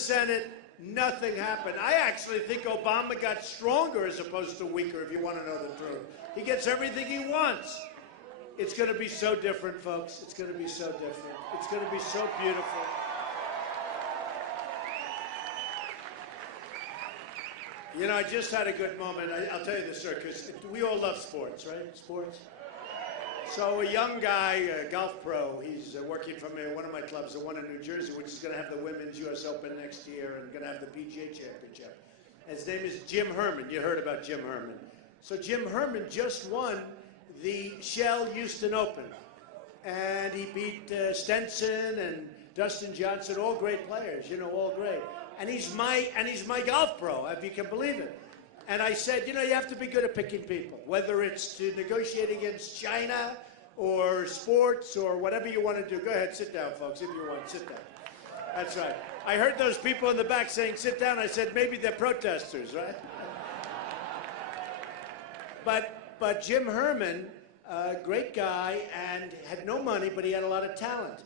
Senate, nothing happened. I actually think Obama got stronger as opposed to weaker, if you want to know the truth. He gets everything he wants. It's going to be so different, folks. It's going to be so different. It's going to be so beautiful. You know, I just had a good moment. I'll tell you this, sir, because we all love sports, right? Sports. So a young guy, a golf pro, he's working for me at one of my clubs, the one in New Jersey, which is going to have the Women's U.S. Open next year and going to have the PGA Championship. And his name is Jim Herman. You heard about Jim Herman. So Jim Herman just won the Shell Houston Open. And he beat Stenson and Dustin Johnson, all great players, you know, all great. And he's my golf pro, if you can believe it. And I said, you know, you have to be good at picking people, whether it's to negotiate against China or sports or whatever you want to do. Go ahead, sit down, folks, if you want, sit down. That's right. I heard those people in the back saying, sit down. I said, maybe they're protesters, right? But Jim Herman, great guy, and had no money, but he had a lot of talent.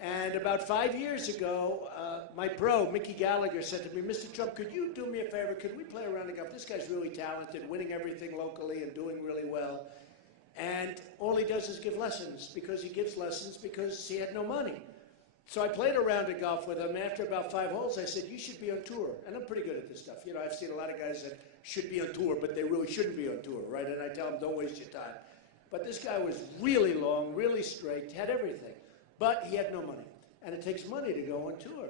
And about 5 years ago, my pro, Mickey Gallagher, said to me, Mr. Trump, could you do me a favor? Could we play a round of golf? This guy's really talented, winning everything locally and doing really well. And all he does is give lessons, because he gives lessons because he had no money. So I played a round of golf with him. After about 5 holes, I said, you should be on tour. And I'm pretty good at this stuff. You know, I've seen a lot of guys that should be on tour, but they really shouldn't be on tour, right? And I tell them, don't waste your time. But this guy was really long, really straight, had everything. But he had no money, and it takes money to go on tour.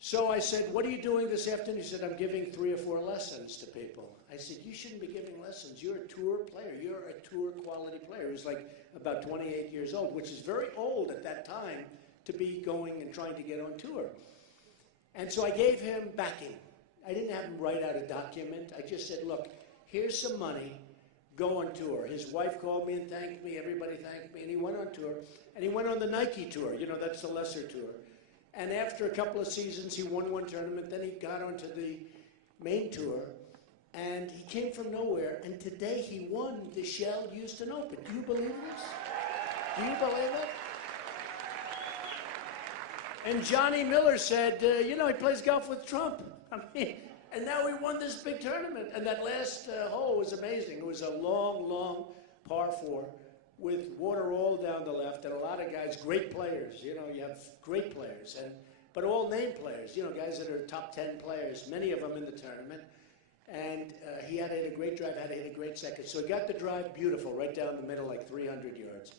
So I said, what are you doing this afternoon? He said, I'm giving 3 or 4 lessons to people. I said, you shouldn't be giving lessons. You're a tour player. You're a tour quality player. He was like about 28 years old, which is very old at that time to be going and trying to get on tour. And so I gave him backing. I didn't have him write out a document. I just said, look, here's some money. Go on tour. His wife called me and thanked me. Everybody thanked me. And he went on tour. And he went on the Nike tour. You know, that's the lesser tour. And after a couple of seasons, he won one tournament. Then he got onto the main tour. And he came from nowhere. And today he won the Shell Houston Open. Do you believe this? Do you believe it? And Johnny Miller said, you know, he plays golf with Trump. I mean, and now he won this big tournament. And that last hole was amazing. It was a long, long par 4 with water all down the left and a lot of guys, great players. You know, you have great players, but all name players, you know, guys that are top 10 players, many of them in the tournament. And he had to hit a great drive, had to hit a great second. So he got the drive beautiful, right down the middle, like 300 yards.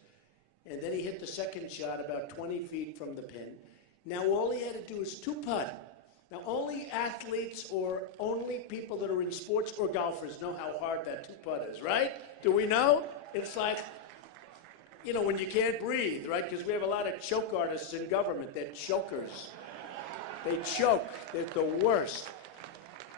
And then he hit the second shot about 20 feet from the pin. Now all he had to do is 2-putt. Now, only athletes or only people that are in sports or golfers know how hard that 2-putt is, right? Do we know? It's like, you know, when you can't breathe, right? Because we have a lot of choke artists in government. They're chokers. They choke. They're the worst.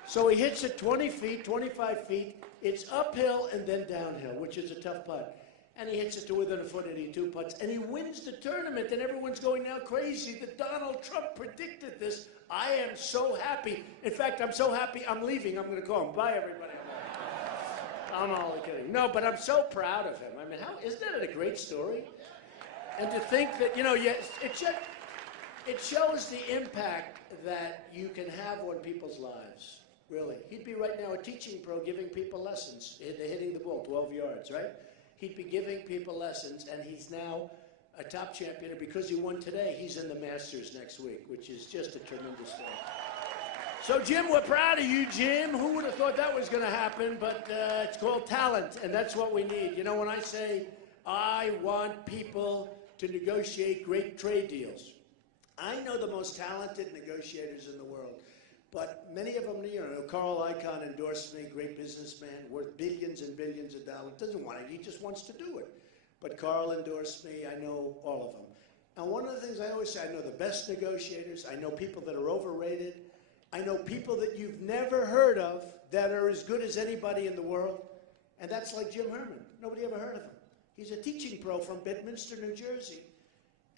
So he hits it 20 feet, 25 feet. It's uphill and then downhill, which is a tough putt. And he hits it to within a foot and he 2-putts. And he wins the tournament, and everyone's going now crazy that Donald Trump predicted this. I am so happy. In fact, I'm so happy I'm leaving. I'm going to call him. Bye, everybody. I'm only kidding. No, but I'm so proud of him. I mean, isn't that a great story? And to think that, you know, it shows the impact that you can have on people's lives, really. He'd be right now a teaching pro giving people lessons. Hitting the ball 12 yards, right? He'd be giving people lessons, and he's now a top champion. And because he won today, he's in the Masters next week, which is just a tremendous thing. So, Jim, we're proud of you, Jim. Who would have thought that was going to happen? But it's called talent, and that's what we need. You know, when I say I want people to negotiate great trade deals, I know the most talented negotiators in the world. But many of them, you know, Carl Icahn endorsed me, great businessman, worth billions and billions of dollars. Doesn't want it, he just wants to do it. But Carl endorsed me, I know all of them. And one of the things I always say, I know the best negotiators, I know people that are overrated, I know people that you've never heard of that are as good as anybody in the world, and that's like Jim Herman. Nobody ever heard of him. He's a teaching pro from Bedminster, New Jersey,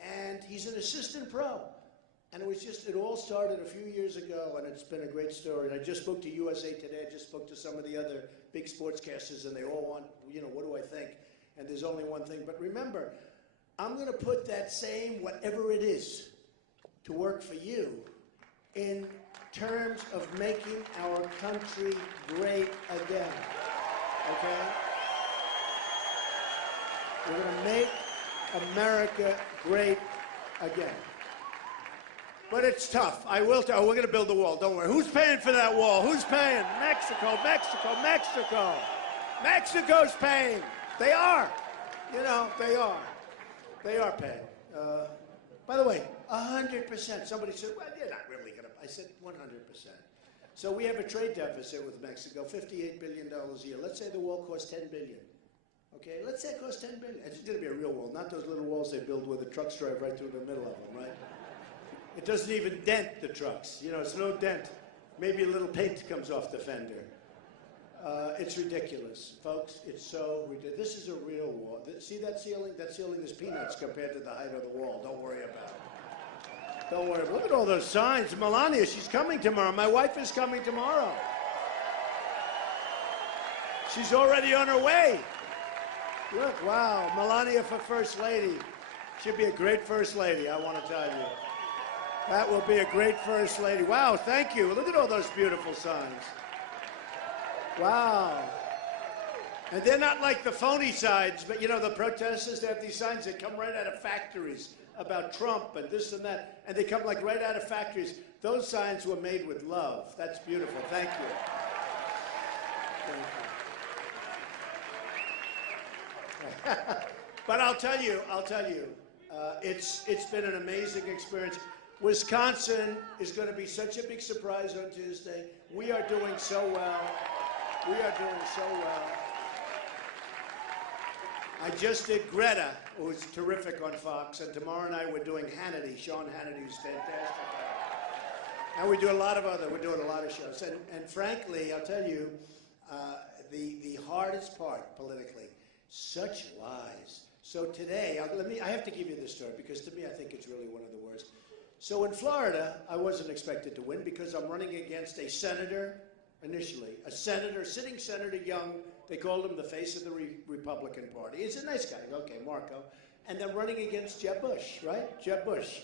and he's an assistant pro. And it all started a few years ago, and it's been a great story. And I just spoke to USA Today. I just spoke to some of the other big sportscasters, and they all want, you know, what do I think? And there's only one thing. But remember, I'm going to put that same whatever it is to work for you in terms of making our country great again, okay? We're going to make America great again. But it's tough. I will tell you, we're going to build the wall. Don't worry. Who's paying for that wall? Who's paying? Mexico, Mexico, Mexico. Mexico's paying. They are. You know, they are. They are paying. By the way, 100%. Somebody said, well, you're not really going to. I said 100%. So we have a trade deficit with Mexico, $58 billion a year. Let's say the wall costs $10 billion. Okay, let's say it costs $10 billion. It's going to be a real wall, not those little walls they build where the trucks drive right through the middle of them, right? It doesn't even dent the trucks. You know, it's no dent. Maybe a little paint comes off the fender. It's ridiculous, folks. It's so ridiculous. This is a real wall. See that ceiling? That ceiling is peanuts compared to the height of the wall. Don't worry about it. Don't worry. Look at all those signs. Melania, she's coming tomorrow. My wife is coming tomorrow. She's already on her way. Look, wow. Melania for First Lady. She'll be a great First Lady, I want to tell you. That will be a great First Lady. Wow, thank you. Look at all those beautiful signs. Wow. And they're not like the phony signs, but you know, the protesters, they have these signs that come right out of factories about Trump and this and that, and they come like right out of factories. Those signs were made with love. That's beautiful. Thank you. Thank you. But I'll tell you, it's been an amazing experience. Wisconsin is going to be such a big surprise on Tuesday. We are doing so well. We are doing so well. I just did Greta, who's terrific on Fox, and tomorrow night we're doing Hannity. Sean Hannity, who's fantastic. And we do a lot of we're doing a lot of shows. And frankly, I'll tell you, the hardest part politically, such lies. So today, I have to give you this story because to me, I think it's really one of the worst. So in Florida, I wasn't expected to win because I'm running against a senator, initially, a senator, sitting Senator Young. They called him the face of the Republican Party. He's a nice guy, okay, Marco. And then running against Jeb Bush, right? Jeb Bush.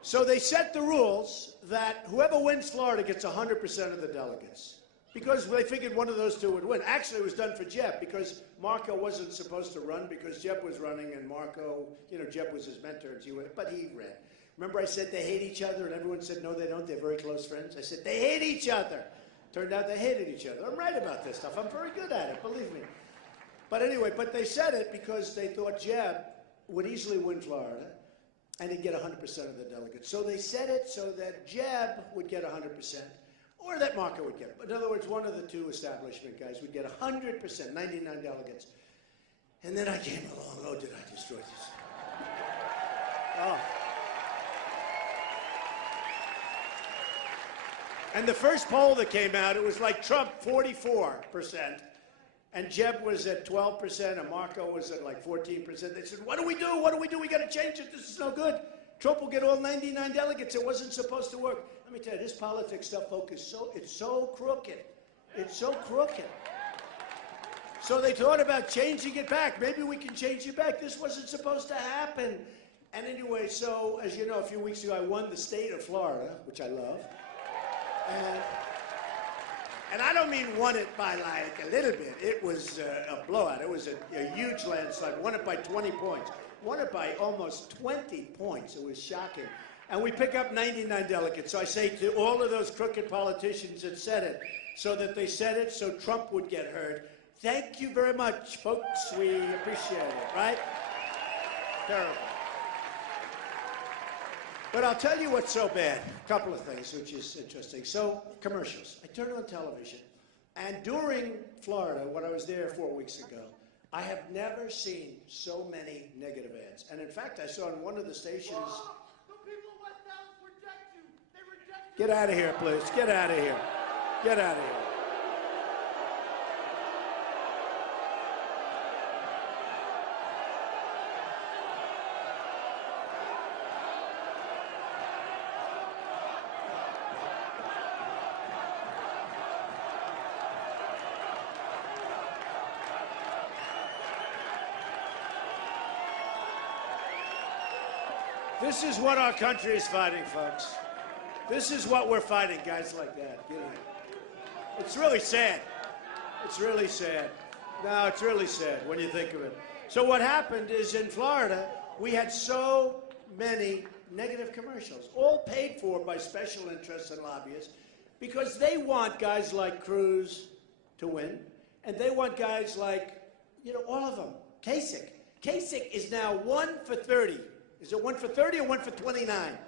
So they set the rules that whoever wins Florida gets 100% of the delegates. Because they figured one of those two would win. Actually, it was done for Jeb because Marco wasn't supposed to run because Jeb was running and Marco, you know, Jeb was his mentor, but he ran. Remember I said they hate each other and everyone said, no, they don't, they're very close friends? I said, they hate each other. Turned out they hated each other. I'm right about this stuff. I'm very good at it, believe me. But anyway, but they said it because they thought Jeb would easily win Florida and he'd get 100% of the delegates. So they said it so that Jeb would get 100% or that Marco would get it. In other words, one of the two establishment guys would get 100%, 99 delegates. And then I came along. Oh, did I destroy this? Oh. And the first poll that came out, it was like Trump, 44%. And Jeb was at 12%, and Marco was at like 14%. They said, what do we do? What do we do? We got to change it. This is no good. Trump will get all 99 delegates. It wasn't supposed to work. Let me tell you, this politics stuff, folks, it's so crooked. It's so crooked. So they thought about changing it back. Maybe we can change it back. This wasn't supposed to happen. And anyway, so as you know, a few weeks ago, I won the state of Florida, which I love. And I don't mean won it by like a little bit. It was a blowout. It was a huge landslide. Won it by 20 points. Won it by almost 20 points. It was shocking. And we pick up 99 delegates. So I say to all of those crooked politicians that said it, so that they said it so Trump would get heard, thank you very much, folks. We appreciate it, right? Terrible. But I'll tell you what's so bad. A couple of things, which is interesting. So, commercials. I turned on television, and during Florida, when I was there 4 weeks ago, I have never seen so many negative ads. And in fact, I saw on one of the stations... The people of West Dallas reject you. They reject you. Get out of here, please. Get out of here. Get out of here. This is what our country is fighting, folks. This is what we're fighting, guys like that. You know, it's really sad. It's really sad. No, it's really sad when you think of it. So what happened is in Florida, we had so many negative commercials, all paid for by special interests and lobbyists, because they want guys like Cruz to win, and they want guys like, all of them. Kasich. Kasich is now 1 for 30. Is it 1 for 30 or 1 for 29?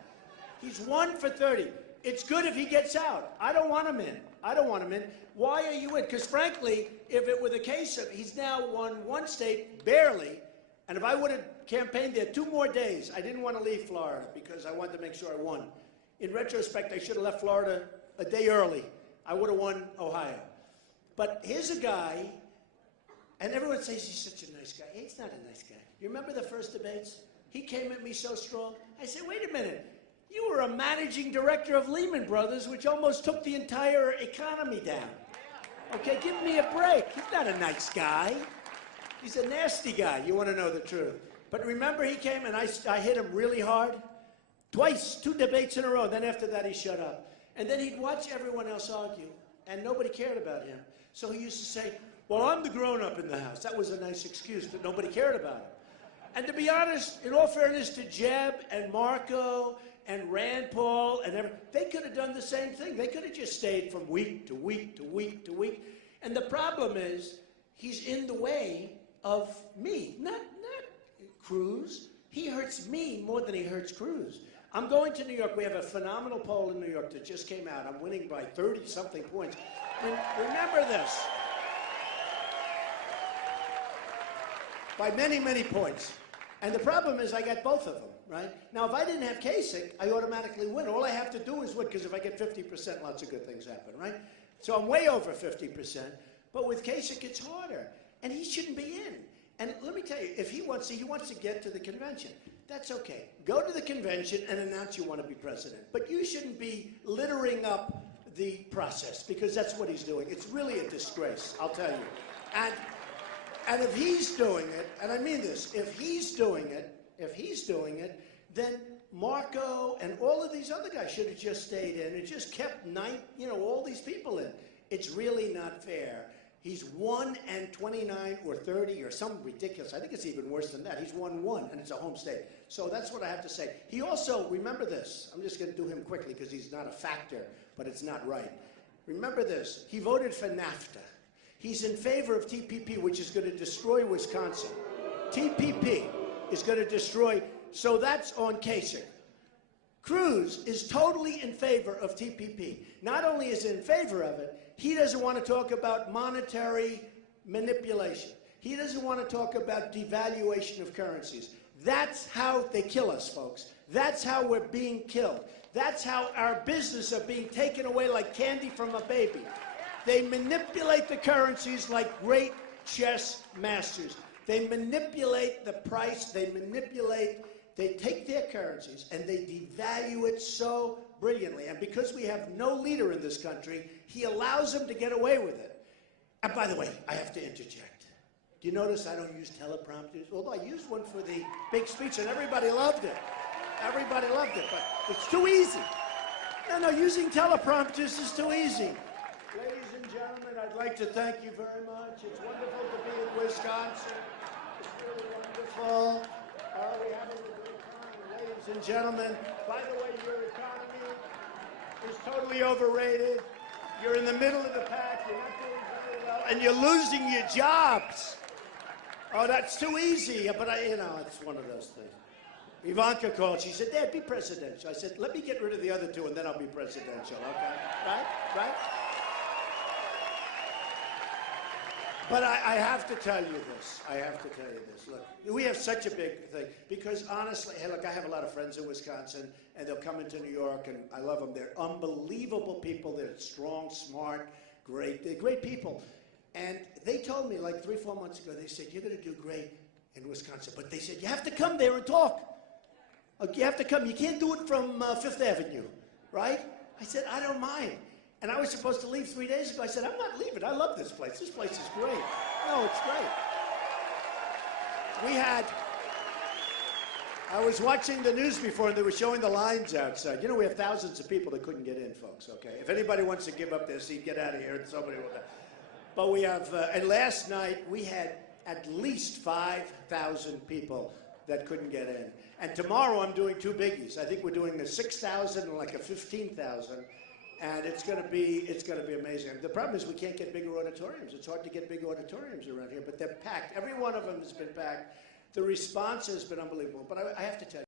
He's 1 for 30. It's good if he gets out. I don't want him in. I don't want him in. Why are you in? Because frankly, if it were the case of he's now won one state barely, and if I would have campaigned there 2 more days, I didn't want to leave Florida because I wanted to make sure I won. In retrospect, I should have left Florida a day early. I would have won Ohio. But here's a guy, and everyone says he's such a nice guy. He's not a nice guy. You remember the first debates? He came at me so strong. I said, wait a minute. You were a managing director of Lehman Brothers, which almost took the entire economy down. Okay, give me a break. He's not a nice guy. He's a nasty guy. You want to know the truth. But remember, he came and I hit him really hard. Twice, 2 debates in a row. Then after that, he shut up. And then he'd watch everyone else argue, and nobody cared about him. So he used to say, well, I'm the grown-up in the house. That was a nice excuse, but nobody cared about him. And to be honest, in all fairness to Jeb and Marco and Rand Paul and everything, they could have done the same thing. They could have just stayed from week to week to week to week. And the problem is, he's in the way of me, not Cruz. He hurts me more than he hurts Cruz. I'm going to New York. We have a phenomenal poll in New York that just came out. I'm winning by 30-something points. Remember this. By many, many points. And the problem is I got both of them, right? Now, if I didn't have Kasich, I automatically win. All I have to do is win, because if I get 50%, lots of good things happen, right? So I'm way over 50%. But with Kasich, it's harder. And he shouldn't be in. And let me tell you, if he wants to get to the convention. That's okay. Go to the convention and announce you want to be president. But you shouldn't be littering up the process, because that's what he's doing. It's really a disgrace, I'll tell you. And if he's doing it, and I mean this, if he's doing it, then Marco and all of these other guys should have just stayed in and just kept all these people in. It's really not fair. He's 1 and 29 or 30 or some ridiculous. I think it's even worse than that. He's won 1, and it's a home state. So that's what I have to say. He also, remember this. I'm just going to do him quickly because he's not a factor, but it's not right. Remember this. He voted for NAFTA. He's in favor of TPP, which is going to destroy Wisconsin. TPP is going to destroy. So that's on Kasich. Cruz is totally in favor of TPP. Not only is he in favor of it, he doesn't want to talk about monetary manipulation. He doesn't want to talk about devaluation of currencies. That's how they kill us, folks. That's how we're being killed. That's how our business are being taken away like candy from a baby. They manipulate the currencies like great chess masters. They manipulate the price. They take their currencies and they devalue it so brilliantly. And because we have no leader in this country, he allows them to get away with it. And by the way, I have to interject. Do you notice I don't use teleprompters? Although I used one for the big speech and everybody loved it. Everybody loved it, but it's too easy. No, using teleprompters is too easy. Ladies and gentlemen, I'd like to thank you very much. It's wonderful to be in Wisconsin. It's really wonderful. We're having a great time. Ladies and gentlemen, by the way, your economy is totally overrated. You're in the middle of the pack. You're not doing very well. And you're losing your jobs. Oh, that's too easy. But, it's one of those things. Ivanka called. She said, Dad, be presidential. I said, let me get rid of the other 2, and then I'll be presidential, okay? Right? But I have to tell you this. Look, we have such a big thing. Because honestly, hey, look, I have a lot of friends in Wisconsin, and they'll come into New York, and I love them. They're unbelievable people. They're strong, smart, great. They're great people. And they told me like 3-4 months ago, they said, you're going to do great in Wisconsin. But they said, you have to come there and talk. You have to come. You can't do it from Fifth Avenue, right? I said, I don't mind. And I was supposed to leave 3 days ago. I said, I'm not leaving. I love this place. This place is great. No, it's great. I was watching the news before, and they were showing the lines outside. You know, we have thousands of people that couldn't get in, folks, okay? If anybody wants to give up their seat, get out of here, and somebody will. But we have, and last night, we had at least 5,000 people that couldn't get in. And tomorrow, I'm doing two biggies. I think we're doing a 6,000 and like a 15,000. And it's going to be amazing. The problem is we can't get bigger auditoriums. It's hard to get big auditoriums around here, but they're packed. Every one of them has been packed. The response has been unbelievable. But I have to tell you,